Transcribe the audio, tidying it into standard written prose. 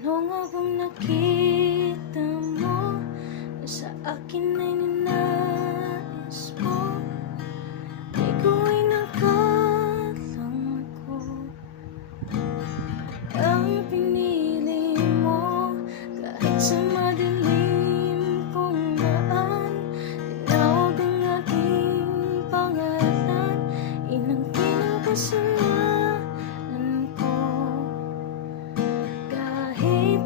Ano nga bang nakita mo na sa akin ay ninais mo? Ikaw ay nakatamko. Ang pinili mo kahit sa madilim kong daan, tinawag ang aking pangalan, inangkin ang kasalanan ko. Kahit